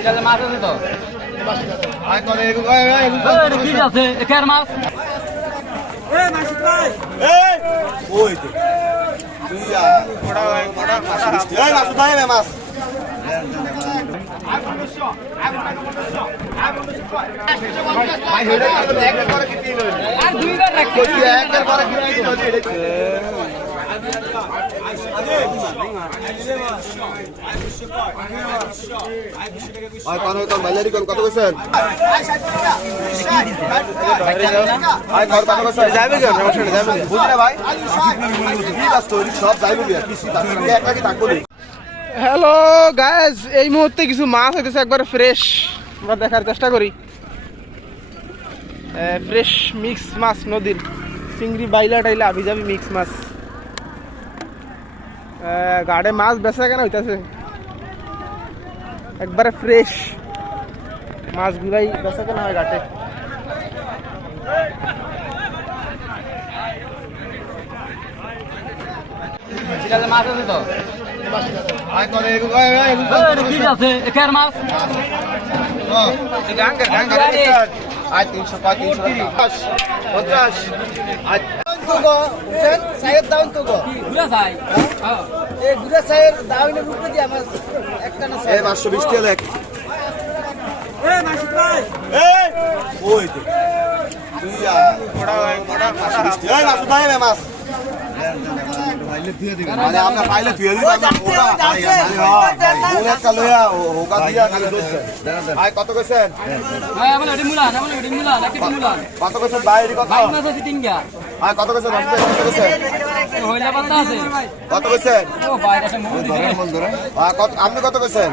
বিড়ালে মাছ আছে তো। কি আছে? একের মাছ? আর দুইবার রাখছি। করে কি তিন হইল আয় কোন কোন বাইলারি কোন কত কইছেন আয় ঘর কত কইছেন যাবে কেন সমস্যা যাবে বুঝলে ভাই? কি ব্যস্ত সব যাইবে কি? কিছু একটা কি থাকব হ্যালো গাইজ এই মুহূর্তে কিছু মাছ হইতেছে একবার ফ্রেশ আমরা দেখার চেষ্টা করি। ফ্রেশ মিক্স মাছ নদীর। চিংড়ি বাইলা টাইলা আবি যাবি মিক্স মাছ। গাড়ে মাছ বেচা কেন হইতাছে? একবারে ফ্রেশ মাছ গুলাই বেচা কেন হয় ঘাটে মাছ আছে তো? আয় তিনশো পঞ্চাশ। পঞ্চাশ আয় সাহেব দাউন তো গো কি ঘুরে যায় হ্যাঁ। এই গুড়া রূপে আমার একটা না এই পাঁচশো বিশ টাকা লেখ এ মাসুদ ভাই। এই ওই তো তুই আ বড় বড় এই মাছ উঠাই রে মাছ মানে আমরা পাইলে তুই ওরা দিয়া কত কইছেন? কত কইছেন? কত আছে কত কইছেন? কত কইছেন? হইলা পাতা আছে। কত কইছেন? ও কত আপনি কত কইছেন?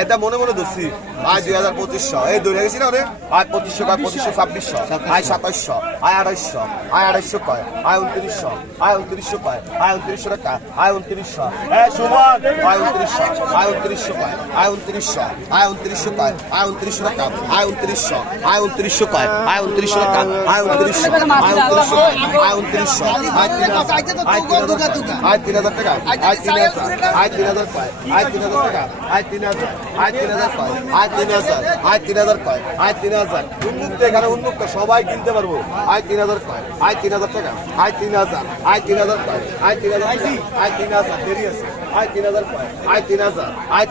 এটা মনে মনে ধরছি। আয় দুই হাজার পঁচিশশো। এই দৌড়ে গেছি না রে? আয় পঁচিশশো কয়? পঁচিশশো ছাব্বিশশো। আয় সাতাইশশো। আয় আড়াইশো আয় আড়াইশো কয়? আয় উনত্রিশশো। আয় উনত্রিশশো কয়? আয় উনত্রিশশো টাকা আয় উনত্রিশশো হ্যাঁ সুমন আয় উনত্রিশশো আয় উনত্রিশশো কয় আয় উনত্রিশশো আয় উনত্রিশশো কয় আয় উনত্রিশশো টাকা আয় উনত্রিশশো আয় উনত্রিশশো কয় আয় উনত্রিশশো টাকা আয় উনত্রিশশো আয় উনত্রিশশো আয় উনত্রিশশো আয় তিন হাজার আয় তিন হাজার আয় তিন হাজার টাকা আয় তিন হাজার আয় তিন কয় আয় তিন হাজার টাকা আয় তিন হাজার আয় তিন হাজার কয় আয় তিন হাজার আয় তিন হাজার কয় আয় তিন হাজার উন্মুক্ত এখানে উন্মুক্ত সবাই কিনতে পারব আয় তিন হাজার কয় আয় তিন হাজার টাকা আয় তিন হাজার আয় তিন হাজার কয় আয় তিন হাজার আয় তিন হাজার আয় তিন হাজার আয় তিন হাজার আয়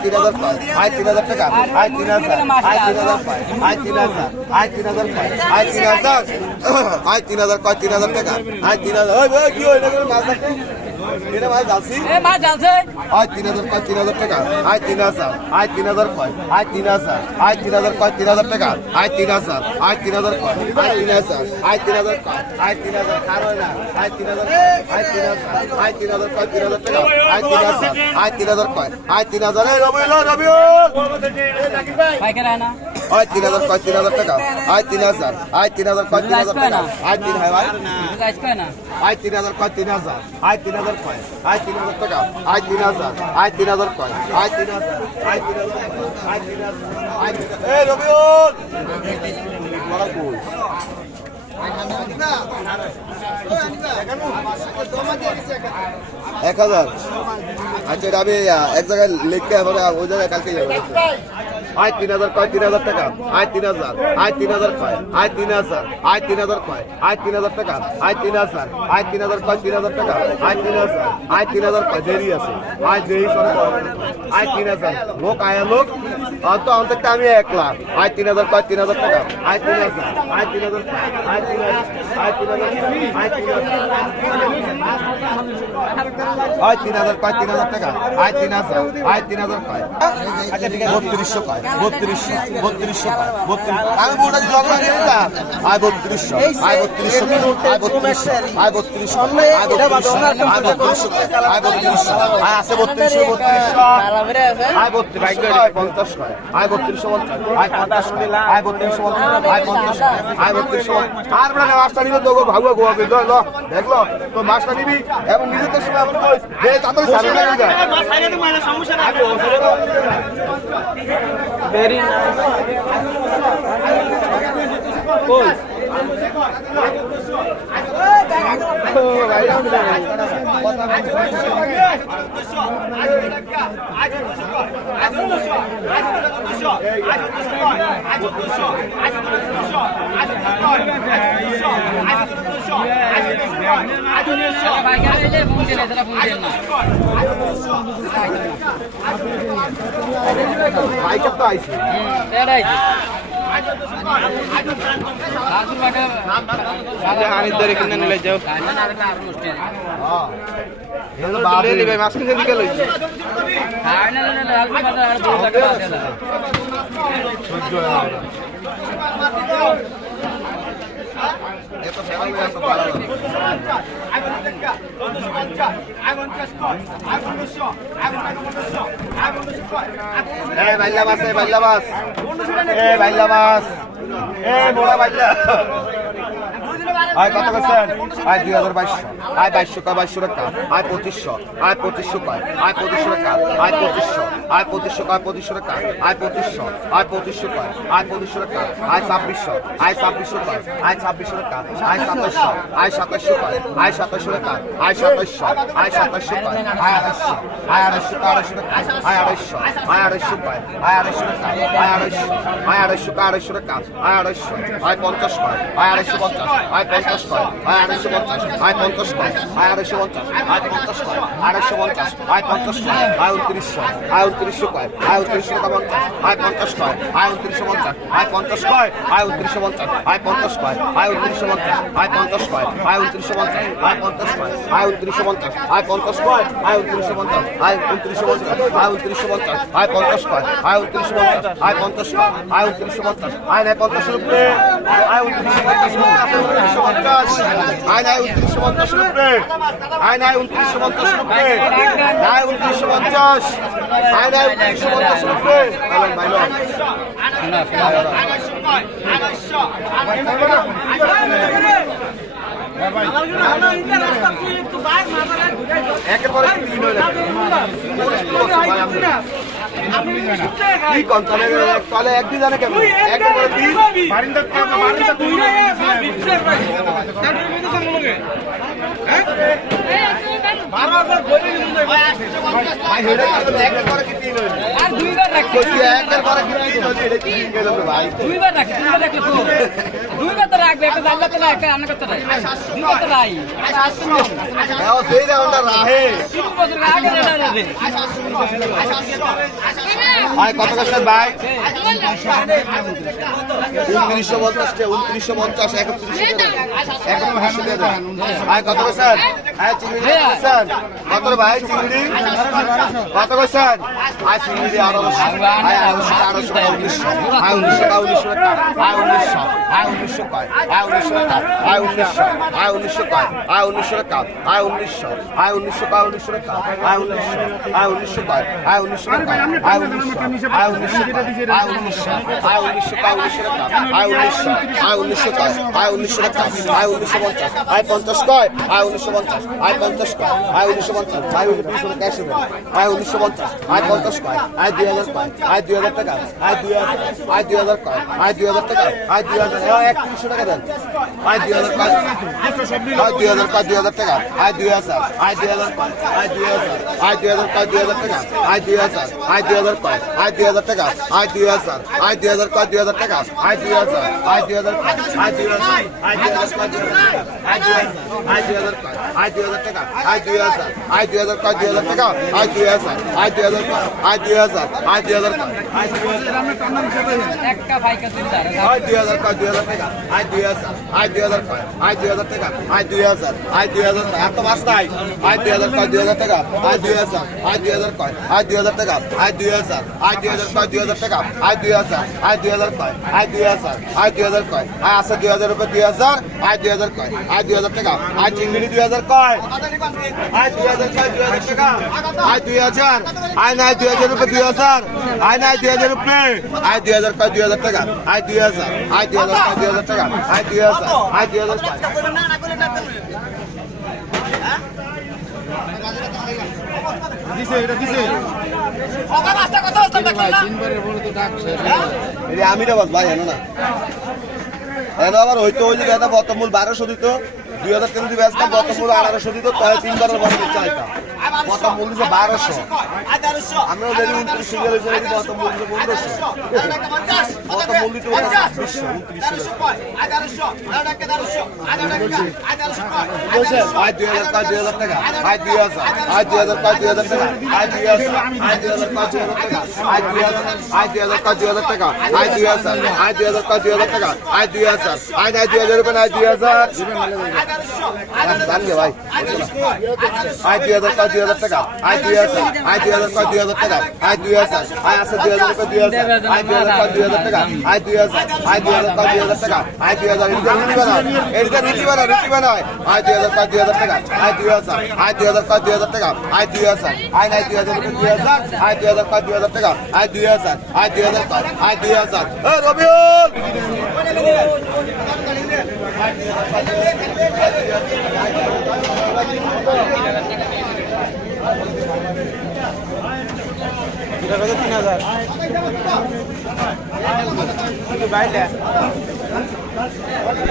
আয় তিন হাজার টাকা আয় তিন হাজার আয় তিন হাজার আয় তিন হাজার আয় তিন হাজার আয় তিন হাজার আয় তিন হাজার কয় তিন হাজার টাকা আয় তিন হাজার কি হয় মাছ রাখতে এটা মাছ এ মাছ জ্বালছে আয় তিন হাজার কয় তিন হাজার টাকা আয় তিন হাজার আয় তিন হাজার কয় আয় তিন হাজার আয় তিন হাজার কয় তিন হাজার টাকা আয় তিন হাজার আয় তিন হাজার কয় আয় তিন হাজার আয় তিন হাজার কয় আয় তিন হাজার কার হয় না আয় তিন হাজার আয় তিন হাজার আয় তিন হাজার কয় তিন হাজার টাকা আয় তিন হাজার আয় তিন হাজার কয় আয় তিন হাজার এই রবিউল রবিউল পাইকার না আয় তিন হাজার কয় তিন হাজার টাকা আয় তিন হাজার আয় তিন হাজার কয় তিন হাজার টাকা আয় তিন হয় কয় আয় তিন হাজার কয় তিন হাজার আয় তিন হাজার কয় আয় তিন হাজার টাকা আয় তিন হাজার আয় তিন হাজার কয় আয় তিন হাজার আয় তিন হাজার আয় তিন হাজার আয় তিন হাজার এই রবিউল বড় কই এক হাজার আচ্ছা এটা আমি এক জায়গায় লিখতে হবে ওই জায়গায় কালকে যাব আয় তিন হাজার কয় তিন হাজার টাকা আয় তিন হাজার আয় তিন হাজার কয় আয় তিন হাজার আয় তিন হাজার কয় আয় তিন হাজার টাকা আয় তিন হাজার আয় তিন হাজার কয় তিন হাজার টাকা আয় তিন হাজার আয় তিন হাজার কয় দেরি আছে আয় দেরি আয় তিন হাজার লোক আয়া লোক আর তো অন্তত আমি এক লাখ আয় তিন হাজার কয় তিন হাজার টাকা আয় তিন হাজার আয় তিন হাজার আয় তিন হাজার আয় তিন হাজার আয় তিন হাজার আয় তিন হাজার কয় তিন হাজার টাকা আয় তিন হাজার আয় তিন হাজার কয় আচ্ছা বত্রিশশো কয় বত্রিশশো বত্রিশশো আমি যদি লগ্ন আয় বত্রিশশো আয় বত্রিশশো আয় বত্রিশশো আয় বত্রিশশো আয় বত্রিশশো আয় বত্রিশশো আয় বত্রিশশো। আয় আছে বত্রিশশো বত্রিশশো। আয় বত্রিশ পঞ্চাশ আয় বত্রিশশো আয় পঞ্চাশ আয় বত্রিশশো পঞ্চাশ আয় পঞ্চাশ আয় বত্রিশশো আর বেলা মাছটা নিবে তো ভাগুয়া গোয়া পেয়ে ল। দেখল? তো মাছটা নিবি এবং নিজেদের সময় তাড়াতাড়ি সামনে লাগি Very nice. Cool. এলে ফোন দিলে তারা ফোন দেন না বাইকের তো আইছে। ধরে কিনে নিলে যাও কাইলে না দেখলে আরও নষ্ট এই বাইলা মাছ এই বাইলা মাছ এই বাইলা মাছ এই মোড়া বাইলা আয়, কত করছেন? আয়, দুই হাজার বাইশশো। আয়, বাইশশো, কয়, বাইশশো টাকা? আয়, পঁচিশশো। আয়, পঁচিশশো কয়? আয়, পঁচিশশো টাকা? আয়, পঁচিশশো। আয়, পঁচিশশো কয়, পঁচিশশো টাকা? আয়, পঁচিশশো। আয়, পঁচিশশো কয়? আয়, পঁচিশশো টাকা? আয়, ছাব্বিশশো। আয়, ছাব্বিশশো কয়? আয়, ছাব্বিশশো টাকা? আয়, সাতাশশো। আয়, সাতাশশো কয়? আয়, সাতাশশো টাকা? আয়, সাতাশশো। আয়, সাতাশশো কয়? আয় আড়াইশো আয়, আড়াইশো আড়াইশো টাকা? আয় আড়াইশো আয়, আড়াইশো কয়? আয়, আড়াইশো টাকা? আয়, আড়াইশো। আয়, আড়াইশো কয়, আড়াইশো টাকা? আয়, আড়াইশো। আয়, পঞ্চাশ কয়? আয়, আড়াইশো পঞ্চাশ। আয় পঞ্চাশ কয় আয় আড়াইশো পঞ্চাশ আয় পঞ্চাশ কয় আয় আড়াইশো পঞ্চাশ আয় পঞ্চাশ কয় আড়াইশো পঞ্চাশ আয় পঞ্চাশ কয় আয় উনত্রিশশো আয় উনত্রিশশো কয় আয় উনত্রিশশো পঞ্চাশ আয় পঞ্চাশ কয় আয় উনত্রিশশো পঞ্চাশ আয় পঞ্চাশ কয় আয় উনত্রিশশো পঞ্চাশ আয় পঞ্চাশ কয় আয় উনত্রিশশো পঞ্চাশ আয় পঞ্চাশ কয় আয় উনত্রিশশো পঞ্চাশ আয় পঞ্চাশ কয় আয় উনত্রিশশো পঞ্চাশ আয় পঞ্চাশ কয় আয় উনত্রিশশো পঞ্চাশ আয় উনত্রিশশো পঞ্চাশ আয় উনত্রিশশো পঞ্চাশ আয় পঞ্চাশ কয় আয় উনত্রিশশো পঞ্চাশ আয় পঞ্চাশ কয় আয় উনত্রিশশো পঞ্চাশ আয় নাই পঞ্চাশ রুপে আয় উনত্রিশশো পঞ্চাশ আয় নাই উনত্রিশশো পঞ্চাশ রুপে আয় নাই উনত্রিশশো পঞ্চাশ রুপে নাই উনত্রিশশো পঞ্চাশ আয় নাই উনত্রিশশো পঞ্চাশ রুপে হয়ে ভাই হেডে কাটলে একের পরে কি তিন হইল আর দুইবার রাখছি কইছি একের পরে কি তিন হইল এটা তিন গেল রে ভাই? দুইবার রাখছি দুইবার তো তো রাখবে একটা জানলা না একটা রান্না করতে রাখবে দুইবার তো রাই এও সেই রাহে বছর আগে রেডা রে ভাই কত করছেন ভাই উনত্রিশশো পঞ্চাশ উনত্রিশশো পঞ্চাশ একত্রিশশো একত্রিশশো দিয়ে দেন ভাই কত করছেন হ্যাঁ চিংড়ি কত করছেন কত ভাই চিংড়ি কত করছেন আয় চিংড়ি আয় উনিশশো আয় উনিশশো টাকা উনিশশো টাকা আয় উনিশশো কয় আয় উনিশশো আয় উনিশশো কয় আয় উনিশশো টাকা আয় উনিশশো আয় উনিশশো কয় উনিশশো টাকা আয় উনিশশো আয় উনিশশো কয় আয় উনিশশো আয় উনিশশো আয় উনিশশো আয় উনিশশো আয় উনিশশো কয় উনিশশো টাকা আয় উনিশশো আয় উনিশশো কয় আয় উনিশশো টাকা আয় উনিশশো পঞ্চাশ আয় পঞ্চাশ কয় আয় উনিশশো পঞ্চাশ আয় পঞ্চাশ কয় আয় উনিশশো পঞ্চাশ আয় উনিশশো দেন আয় উনিশশো পঞ্চাশ আয় পঞ্চাশ কয় আয় দুই হাজার কয় আয় দুই হাজার টাকা আয় দুই হাজার আয় দুই হাজার কয় আয় দুই হাজার টাকা আয় দুই হাজার একত্রিশশো টাকা আয় দুই হাজার কয় আয় দুই হাজার কয় দুই হাজার টাকা আয় দুই হাজার আয় দুই হাজার কয় আয় দুই হাজার আয় দুই হাজার কয় দুই হাজার টাকা আয় দুই হাজার আয় দুই হাজার কয় আয় দুই হাজার টাকা আয় দুই হাজার আয় দুই হাজার কয় দুই হাজার টাকা আয় দুই হাজার আয় দুই হাজার কয় আয় দুই হাজার আয় দুই হাজার কয় দুই হাজার আয় দুই হাজার আয় দুই হাজার টাকা আয় দুই হাজার আয় দুই হাজার কয় দুই হাজার টাকা আয় দুই হাজার আয় দুই হাজার আয় দুই হাজার আয় দুই হাজার আয় দুই হাজার আয় দুই হাজার কয় দুই হাজার টাকা আয় দুই হাজার আয় দুই হাজার আয় দুই হাজার টাকা আয় দুই হাজার আয় দুই হাজার এত নাই আয় দুই হাজার কয় দুই হাজার টাকা আয় দুই হাজার আয় দুই হাজার কয় আয় দুই হাজার টাকা আয় দুই হাজার আয় দুই হাজার কয় দুই হাজার টাকা আয় দুই হাজার আয় দুই হাজার কয় আয় দুই হাজার আয় দুই হাজার কয় আয় আছে দুই হাজার রুপে দুই হাজার আয় দুই হাজার কয় আয় দুই হাজার টাকা আয় চিংড়ি দুই হাজার কয় আয় দুই হাজার কয় দুই হাজার টাকা আয় দুই হাজার আয় নাই দুই হাজার রুপে দুই হাজার আয় নাই দুই হাজার রুপে আয় দুই হাজার কয় দুই হাজার টাকা আয় দুই হাজার আয় দুই হাজার কয় দুই হাজার টাকা আয় দুই হাজার আয় দুই হাজার কয় এই আমি তো ভাই জানো না বর্তমূল বারোশো দিত দুই হাজার কেন দিবে বর্তমূল আঠারোশো দিত তাহলে তিনবারের বড় চাইতাম মূল্য যে বারোশো আমরা যদি উনত্রিশশো গেলে মূল্য যে পনেরোশো প্রথম মূল্য তো ছাব্বিশশো উনত্রিশশো আয় দুই হাজার পাঁচ দুই হাজার টাকা আয় দুই হাজার আয় দুই হাজার পাঁচ দুই হাজার টাকা আয় দুই হাজার আয় দুই হাজার পাঁচ দুই হাজার টাকা আয় দুই হাজার আয় দুই হাজার টাকা আয় দুই হাজার আয় দুই হাজার পাঁচ দুই হাজার টাকা আয় দুই হাজার আয় নাই দুই হাজার রুপে আয় দুই হাজার ভাই দুই হাজার পাঁচ দুই হাজার টাকা আয় দুই হাজার আয় দুই হাজার পাঁচ দুই হাজার টাকা আয় দুই হাজার আয় আছে দুই হাজার রুপে দুই হাজার আয় দুই হাজার পাঁচ দুই হাজার টাকা আয় দুই হাজার আয় দুই হাজার পাঁচ দুই হাজার টাকা আয় দুই হাজার এদিকে রুটি বানায় এদিকে রুটি বানায় রুটি বানায় আয় দুই হাজার পাঁচ দুই হাজার টাকা আয় দুই হাজার আয় দুই হাজার পাঁচ দুই হাজার টাকা আয় দুই হাজার আয় নাই দুই হাজার দুই হাজার আয় দুই হাজার পাঁচ দুই হাজার টাকা আয় দুই হাজার আয় দুই হাজার পাঁচ আয় দুই হাজার এ রবিউল এটা কত? তিন হাজার। বাইলে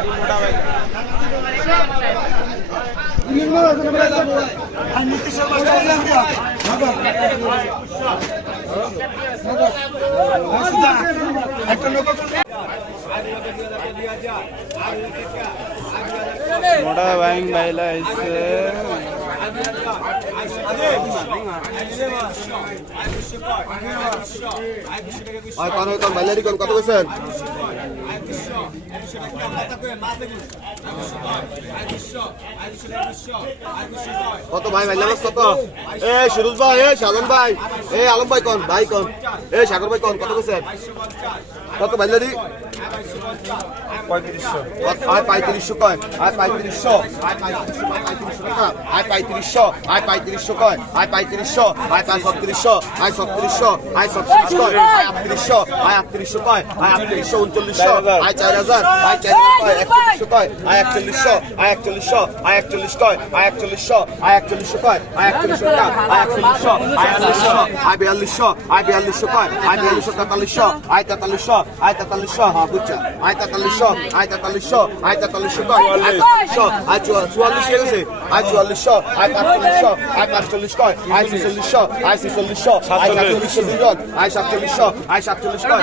মোটা বাইলে মোটা বাইং বাইলা আয়, পানো কোন বাইলারি কোন কত কইছেন? কত ভাই ভাই কত? এ, সুরজ ভাই, এ সাধন ভাই, এ, আলম ভাই কোন ভাই কোন, এ, সাগর ভাই কোন, কত কইছেন? কত বাইলারি পঁয়ত্রিশশো। আয় পঁয়ত্রিশশো কয়? আয় পঁয়ত্রিশশো। আয় পঁয়ত্রিশশো আয় পঁয়ত্রিশশো আয় পঁয়ত্রিশশো কয়? আয় পঁয়ত্রিশশো, আয় পাঁচ ছত্রিশশো, আয় ছত্রিশশো, আয় ছত্রিশ কয়? আয় আটত্রিশশো আয় আটত্রিশশো কয়? আয় আটত্রিশশো, উনচল্লিশশো, আয় চার হাজার, আয় চার হাজার কয়? একচল্লিশশো কয়? আয় একচল্লিশশো, আয় একচল্লিশ কয়? আয় একচল্লিশশো আয় একচল্লিশশো কয়? আয় একচল্লিশশো আয় একচল্লিশশো আয় একচল্লিশশো, আয় বিয়াল্লিশশো আয় বিয়াল্লিশশো কয়? আয় বিয়াল্লিশশো তেতাল্লিশশো, আয় তেতাল্লিশশো আয় তেতাল্লিশশো হ্যাঁ বুঝছা? আয় তেতাল্লিশশো আয় তেতাল্লিশশো আয় তেতাল্লিশশো কয় আয় তেতাল্লিশশো আয় চুয়া- চুয়াল্লিশ হয়ে গেছে আয় চুয়াল্লিশশো আয় পাঁচচল্লিশশো আয় পাঁচচল্লিশ কয় আয় ছিচল্লিশশো আয় ছিচল্লিশশো আয় সাতচল্লিশশো দুজন আয় সাতচল্লিশশো আয় সাতচল্লিশ কয়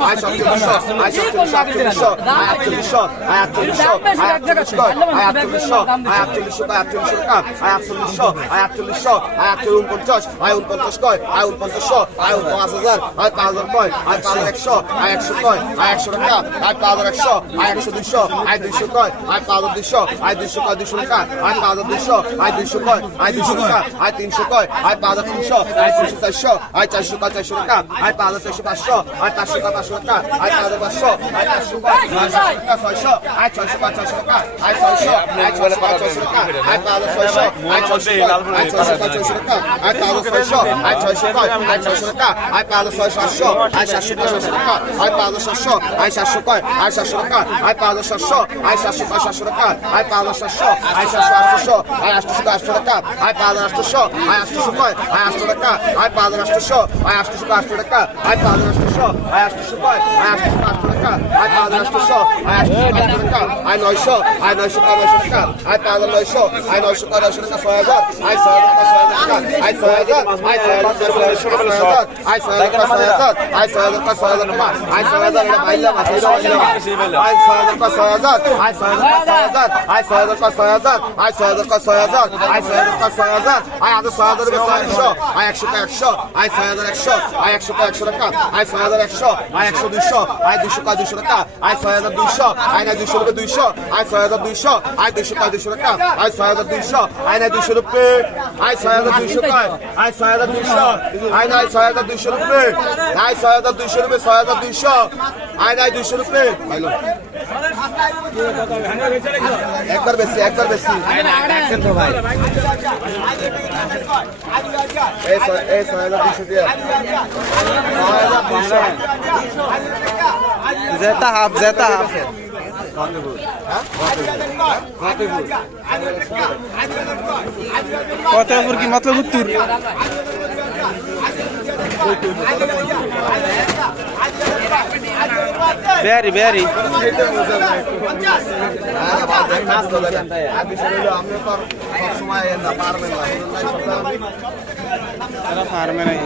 আয় সাতচল্লিশশো আয় সাতচল্লিশশো আয় সাতচল্লিশশো আটচল্লিশশো আয় আটচল্লিশশো আয় আটচল্লিশ কয় আয় আটচল্লিশশো আয় আটচল্লিশশো কয় আটচল্লিশশো টাকা আয় আটচল্লিশশো আয় আটচল্লিশশো আয় আটচল্লিশ উনপঞ্চাশ আয় উনপঞ্চাশ কয় আয় উনপঞ্চাশশো আয় পাঁচ হাজার আয় পাঁচ হাজার কয় আয় পাঁচ হাজার একশো আয় একশো কয় আয় একশো টাকা আয় পাঁচ হাজার একশো, আয় একশো দুইশো, আয় দুইশো কয়, আয় পাঁচ হাজার দুইশো, আয় দুইশো কয়, দুইশো টাকা, আয় পাঁচ হাজার দুইশো, আয় দুইশো কয়, আয় দুইশো টাকা, আয় তিনশো কয়, আয় পাঁচ হাজার তিনশো, আয় তিনশো চারশো, আয় চারশো কয়, চারশো টাকা, আয় পাঁচ হাজার চারশো পাঁচশো, আয় পাঁচশো কয়, পাঁচশো টাকা, আয় পাঁচ হাজার পাঁচশো, আয় পাঁচশো কয় সাতশো টাকা ছয়শো, আয় ছয়শো কয়, ছয়শো টাকা, আয় ছয়শো আয় ছয়শো কয়, ছয়শো টাকা, আয় পাঁচ হাজার ছয়শো, আয় ছয়শো আয় ছয়শো কয়, ছয়শো টাকা, আয় পাঁচ হাজার ছয়শো, আয় ছয়শো কয়, আয় ছয়শো টাকা, আয় পাঁচ হাজার ছয়শো আটশো আয় সাতশো কয় সাতশো টাকা, আয় পাঁচ হাজার সাতশো আয় সাতশো কয় আয় সাতশো টাকা আয় পাঁচ হাজার সাতশো আয় সাতশো কয় সাতশো টাকা আয় পাঁচ হাজার সাতশো আয় সাতশো আটশো আয় আটশো কয় আটশো টাকা আয় পাঁচ হাজার আটশো আয় আটশো কয় আয় আটশো টাকা আয় পাঁচ হাজার আটশো আয় আটশো কয় আটশো টাকা আয় পাঁচ হাজার আটশো আয় আটশো কয় আয় আটশো আটশো টাকা আয় পাঁচ হাজার আটশো আয় আটশো আটশো টাকা আয় নয়শো আয় নয়শো কয় নয়শো টাকা আয় পাঁচ হাজার নয়শো আয় নয়শো কয় নয়শো টাকা ছয় হাজার আয় ছয় হাজার ছয় হাজার আয় ছয় হাজার আয় ছয় হাজার ছয় হাজার আয় ছয় হাজার ছয় হাজার আয় ছয় হাজার ছয় হাজার আয় ছয় হাজার এটা পাইলাম এটা পাইলাম আয় ছয় হাজার আয় ছয় হাজার ছয় হাজার আয় ছয় হাজার ছয় হাজার আয় ছয় হাজার ছয় হাজার আয় ছয় হাজার ছয় হাজার আয় হাজার ছয় হাজার ছয় একশো টাকা একশো আয় ছয় হাজার একশো আয় একশো টাকা একশো টাকা আয় ছয় হাজার একশো আয় একশো দুইশো আয় দুইশো টাকা দুইশো টাকা আয় ছয় হাজার দুইশো আয় নাই দুইশো রুপে দুইশো আয় ছয় হাজার দুইশো আয় দুইশো টাকা দুইশো টাকা আয় ছয় হাজার দুইশো আয় নাই দুইশো রুপে আয় নাই, ছয় হাজার দুইশো রুপে, ছয় হাজার দুইশো। আয় নাই দুইশো রুপে। পাইলো একবার বেশি একবার বেশি। এই ছয় হাজার দুইশো দিয়ে। ছয় হাজার দুইশো। জেতা হাফ জেতা হাফ। ফতেহপুর কি? মতলব উত্তর। বেয়ারি বেয়ারি ফার্মে নাই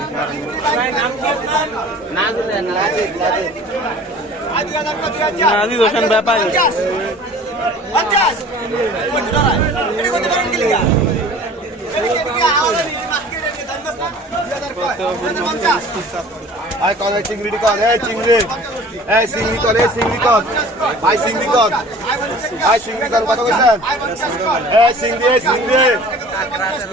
নাজি দোষণ ব্যাপারী আয় কর এই চিংড়ি কর এই চিংড়ি। এই চিংড়ি কর এই চিংড়ি কর আয় চিংড়ি কর আয় চিংড়ি কর কথা কইছেন? এই চিংড়ি এই চিংড়ি।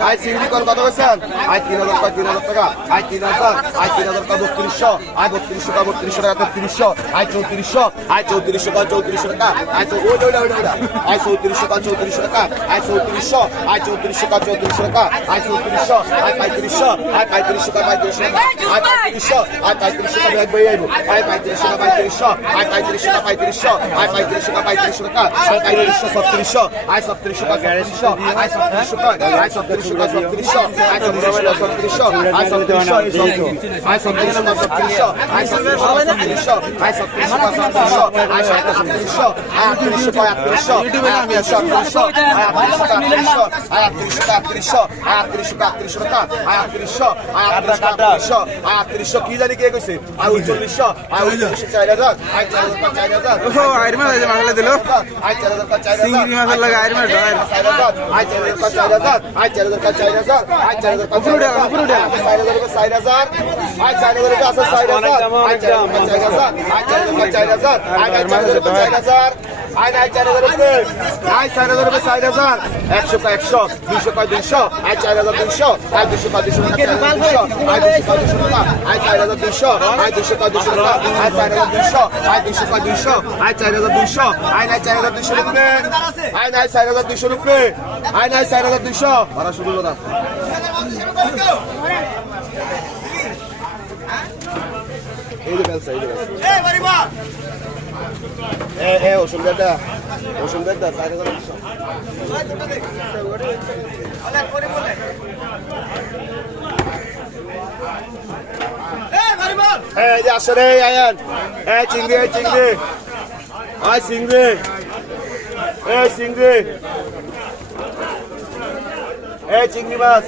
আয় চিংড়ি কর কত কইছেন? আয় তিন হাজার কয় তিন হাজার টাকা। আয় তিন হাজার আয় তিন হাজার কয় বত্রিশশো। আয় বত্রিশশো কয় বত্রিশশো টাকা, তেত্রিশশো। আয় চৌত্রিশশো আয় চৌত্রিশশো কয় চৌত্রিশশো টাকা। চৌ ওইটা ওইটা ওইটা আয় চৌত্রিশশো কয় চৌত্রিশশো টাকা। আয় চৌত্রিশশো আয় চৌত্রিশশো কয় চৌত্রিশশো টাকা। আয় চৌত্রিশশো আয় পঁয়ত্রিশশো আয় পঁয়ত্রিশশো কয় পঁয়ত্রিশশো টাকা। আয় পঁয়ত্রিশশো আয় পঁয়ত্রিশশো টাকা ব্যাগ বই আইব। আয় পঁয়ত্রিশশো টাকা, পঁয়ত্রিশশো আয় পঁয়ত্রিশশো টাকা, পঁয়ত্রিশশো আয় পঁয়ত্রিশশো টাকা পঁয়ত্রিশশো টাকা আয় পঁয়ত্রিশশো, ছত্রিশশো আয় ছত্রিশশো টাকা, ছত্রিশশো ছত্রিশশো টাকা। আটত্রিশশো কি জানি কে কইছে আয় উনচল্লিশশো আয় উনচল্লিশশো চার হাজার আয় চার হাজার চার হাজার আইর মাছ আছে দিল আয় চার হাজার চার হাজার আইর চার হাজার চার হাজার আয় চার হাজার চার হাজার আয় চার হাজার উপরে উঠে আলো, চার হাজার আলো। চার হাজার চার হাজার আয় চার হাজার আছে চার হাজার আয় চার হাজার চার হাজার আয় চার হাজার চার হাজার আয় চার হাজার চার হাজার আয় নাই চার হাজার রুপে। আয় চার হাজার রুপে চার হাজার। একশো কয় একশো দুইশো কয় দুইশো। আয় চার হাজার দুইশো। আয় দুইশো কয় দুইশো আয় দুইশো কয় টাকা। আয় চার হাজার দুইশো। আয় দুইশো কয় টাকা। আয় চার হাজার দুইশো। আয় দুইশো কয় দুইশো। আয় চার হাজার দুইশো। আয় নাই চার হাজার দুইশো রুপে। আয় নাই চার হাজার দুইশো রুপে। আয় নাই চার হাজার দুইশো। ওরা শুরু করা এই যে ব্যবসা এই যে ব্যবসা এ এ ওষুধ বেদা ওষুধ বেদা চার হাজার দুইশো এই যে আসে রে আয়ান এই চিংড়ি এই চিংড়ি আয় চিংড়ি এই চিংড়ি এই চিংড়ি মাছ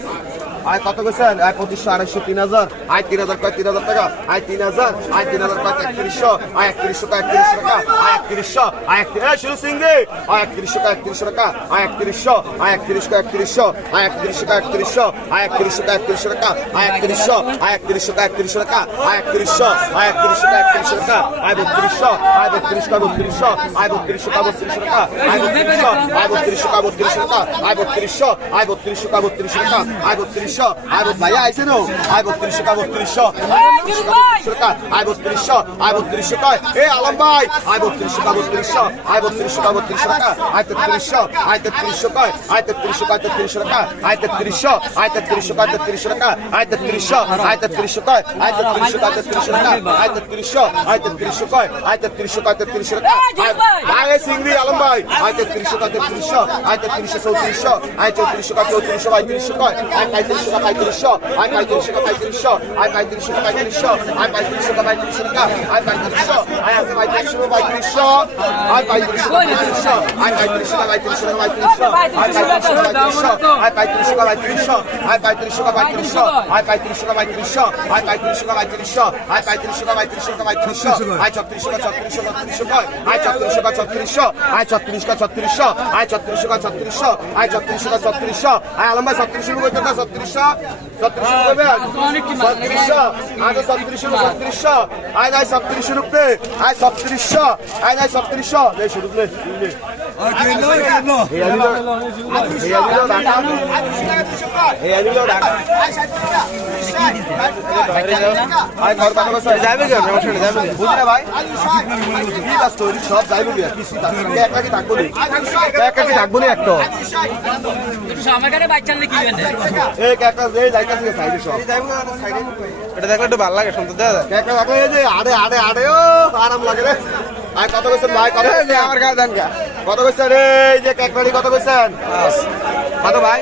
আয় কত গেছেন? আয় পঁচিশশো, আড়াইশো, তিন হাজার। আয় তিন হাজার কয়, তিন হাজার টাকা? আয় তিন হাজার। আয় তিন হাজার কয়, একত্রিশশো। আয় একত্রিশশো কয়, একত্রিশশো টাকা? আয় একত্রিশশো। আয় একত্রিশ শুরু চিংড়ি আয় একত্রিশশো কয়, একত্রিশশো টাকা? আয় একত্রিশশো। আয় একত্রিশ কয়, একত্রিশশো। আয় একত্রিশশো কয়, একত্রিশশো। আয় একত্রিশশো কয়, একত্রিশশো টাকা? আয় একত্রিশশো। আয় একত্রিশশো কয়, একত্রিশশো টাকা? আয় একত্রিশশো। আয় একত্রিশশো কয়, একত্রিশশো টাকা? আয় বত্রিশশো। আয় বত্রিশ কয়, বত্রিশশো। আয় বত্রিশশো কয়, বত্রিশশো টাকা? আয় বত্রিশশো। আয় বত্রিশশো কয়, বত্রিশশো টাকা? আয় বত্রিশশো। আয় বত্রিশশো কয়, বত্রিশশো টাকা? আয় বত্রিশশো আয় ভাইয়া আইছে নো আয় বত্রিশশো কয় বত্রিশশো আয় বত্রিশশো আয় বত্রিশশো কয় এ আলম ভাই আয় বত্রিশশো কয় বত্রিশশো আয় বত্রিশশো কয় বত্রিশশো টাকা আয় তেত্রিশশো আয় তেত্রিশশো কয় আয় তেত্রিশশো কয় তেত্রিশশো টাকা আয় তেত্রিশশো আয় তেত্রিশশো কয় তেত্রিশশো টাকা আয় তেত্রিশশো আয় তেত্রিশশো কয় আয় তেত্রিশশো কয় তেত্রিশশো টাকা আয় তেত্রিশশো আয় তেত্রিশশো কয় আয় তেত্রিশশো কয় তেত্রিশশো টাকা আয় সিংড়ি আলম ভাই আয় তেত্রিশশো কয় তেত্রিশশো আয় তেত্রিশশো চৌত্রিশশো আয় চৌত্রিশশো কয় চৌত্রিশশো পঁয়ত্রিশশো কয় আয় পঁয়ত্রিশশো কয় পঁয়ত্রিশশো আয় পঁয়ত্রিশশো কয় পঁয়ত্রিশশো আয় পঁয়ত্রিশশো কয় পঁয়ত্রিশশো আয় পঁয়ত্রিশশো কয় পঁয়ত্রিশশো টাকা আয় পঁয়ত্রিশশো আয় আছে পঁয়ত্রিশশো পঁয়ত্রিশশো আয় পঁয়ত্রিশশো পঁয়ত্রিশশো আয় পঁয়ত্রিশশো কয় পঁয়ত্রিশশো আয় পঁয়ত্রিশশো পঁয়ত্রিশশো আয় পঁয়ত্রিশশো কয় পঁয়ত্রিশশো আয় পঁয়ত্রিশশো কয় পঁয়ত্রিশশো আয় পঁয়ত্রিশশো কয় পঁয়ত্রিশশো আয় পঁয়ত্রিশশো কয় পঁয়ত্রিশশো আয় পঁয়ত্রিশশো কয় পঁয়ত্রিশশো আয় ছত্রিশশো কয় ছত্রিশশো ছত্রিশশো আয় ছত্রিশশো কয় ছত্রিশশো আয় ছত্রিশ কয় ছত্রিশশো আয় ছত্রিশশো কয় ছত্রিশশো আয় ছত্রিশশো কয় ছত্রিশশো আয় আলম ভাই ছত্রিশশো কই তো ছত্রিশশো ছত্রিশশো কইবে ছত্রিশশো আয় তো ছত্রিশশো ছত্রিশশো আয় নাই ছত্রিশশো রুপে আয় ছত্রিশশো আয় নাই ছত্রিশশো এই শুরু নে এই আনিলো এই আনিলো ঢাকা এই আনিলো ঢাকা আয় ঘর কাটা বসে যাবে কেন আমার সাথে যাবে কেন? কি কাজ সব যাইবে একা কি থাকব একা কি থাকব নি একটা একটু সামনে বাচ্চা কি বেঁধে এই একা যে যাইতাছে সাইডে সব। এটা দেখলে একটু ভালো লাগে শুনতে দেওয়া যায়। আরে এই যে আড়ে আড়ে আড়ে ও আরাম লাগে রে। আয় কত কইছেন ভাই কত কইছেন আমার গায়ে দেন কত কইছেন এই যে কেকড়ি কত কইছেন কত ভাই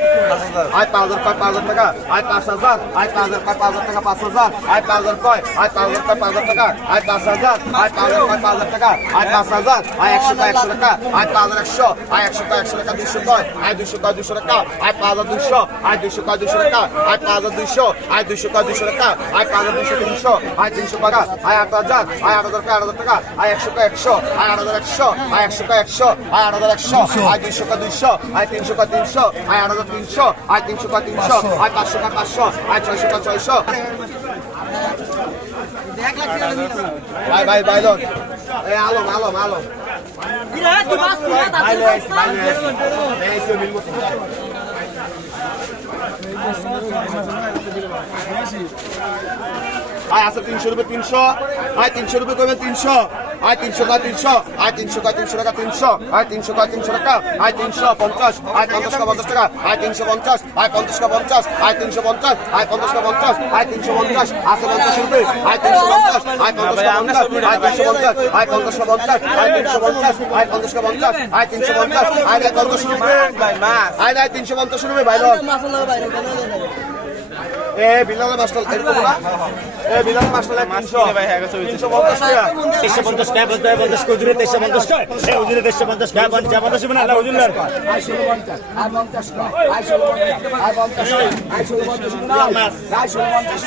আয় পাঁচ হাজার কয় পাঁচ হাজার টাকা আয় পাঁচ হাজার আয় পাঁচ হাজার কয় পাঁচ হাজার টাকা পাঁচ হাজার আয় পাঁচ হাজার কয় আয় পাঁচ হাজার কয় পাঁচ হাজার টাকা আয় পাঁচ হাজার আয় পাঁচ হাজার কয় পাঁচ হাজার টাকা আয় পাঁচ হাজার আয় একশো কয় একশো টাকা আয় পাঁচ হাজার একশো আয় একশো কয় একশো টাকা দুইশো কয় আয় দুইশো কয় দুইশো টাকা আয় পাঁচ হাজার দুইশো আয় দুইশো কয় দুইশো টাকা আয় পাঁচ হাজার দুইশো আয় দুইশো কয় দুইশো টাকা আয় পাঁচ হাজার দুইশো তিনশো আয় তিনশো টাকা আয় আট হাজার আয় আট হাজার কয় আট হাজার টাকা আয় একশো কয় একশো আয় আট হাজার একশো আয় একশো কয় একশো আয় আট হাজার একশো আয় দুইশো কয় দুইশো আয় তিনশো কয় তিনশো আয় আট হাজার তিনশো আয় তিনশো কয় তিনশো আয় পাঁচশো কয় পাঁচশো আয় ছয়শো কয় ছয়শো। ভাই ভাই ভাই লোন এই আলম আলম আলম। বিরাট কি আয় আছে তিনশো রুপে তিনশো আয় তিনশো রুপে করবে তিনশো আয় তিনশো কয় তিনশো আয় তিনশো কয় তিনশো টাকা তিনশো আয় তিনশো কয় তিনশো টাকা আয় তিনশো পঞ্চাশ আয় পঞ্চাশ কা পঞ্চাশ টাকা আয় তিনশো পঞ্চাশ আয় পঞ্চাশ কা পঞ্চাশ আয় তিনশো পঞ্চাশ আয় পঞ্চাশ কা পঞ্চাশ আয় তিনশো পঞ্চাশ আছে পঞ্চাশ রুপে আয় তিনশো পঞ্চাশ আয় পঞ্চাশ কা পঞ্চাশ আয় তিনশো পঞ্চাশ আয় পঞ্চাশ কা পঞ্চাশ আয় তিনশো পঞ্চাশ আয় পঞ্চাশ কা পঞ্চাশ আয় তিনশো পঞ্চাশ আয় পঞ্চাশ রুপে আয় দেয় তিনশো পঞ্চাশ রুপে ভাই লোন মাসাল্লাহ বাইরে কেন জানো এ বিলালে মাস্টার এরকম না? এ বিলালে মাস্টার তিনশো। তিনশো পঞ্চাশ টাকা। তেইশশো পঞ্চাশ টাকা বলতে হয় পঞ্চাশ করে উজুরে তেইশশো পঞ্চাশ টাকা। সে উজুরে তেইশশো পঞ্চাশ টাকা পঞ্চাশ পঞ্চাশ মানে আল্লাহ উজুর ষোলো পঞ্চাশ আয় পঞ্চাশ আয় ষোলো পঞ্চাশ আয় পঞ্চাশ আয় ষোলো পঞ্চাশ আয় ষোলো পঞ্চাশ।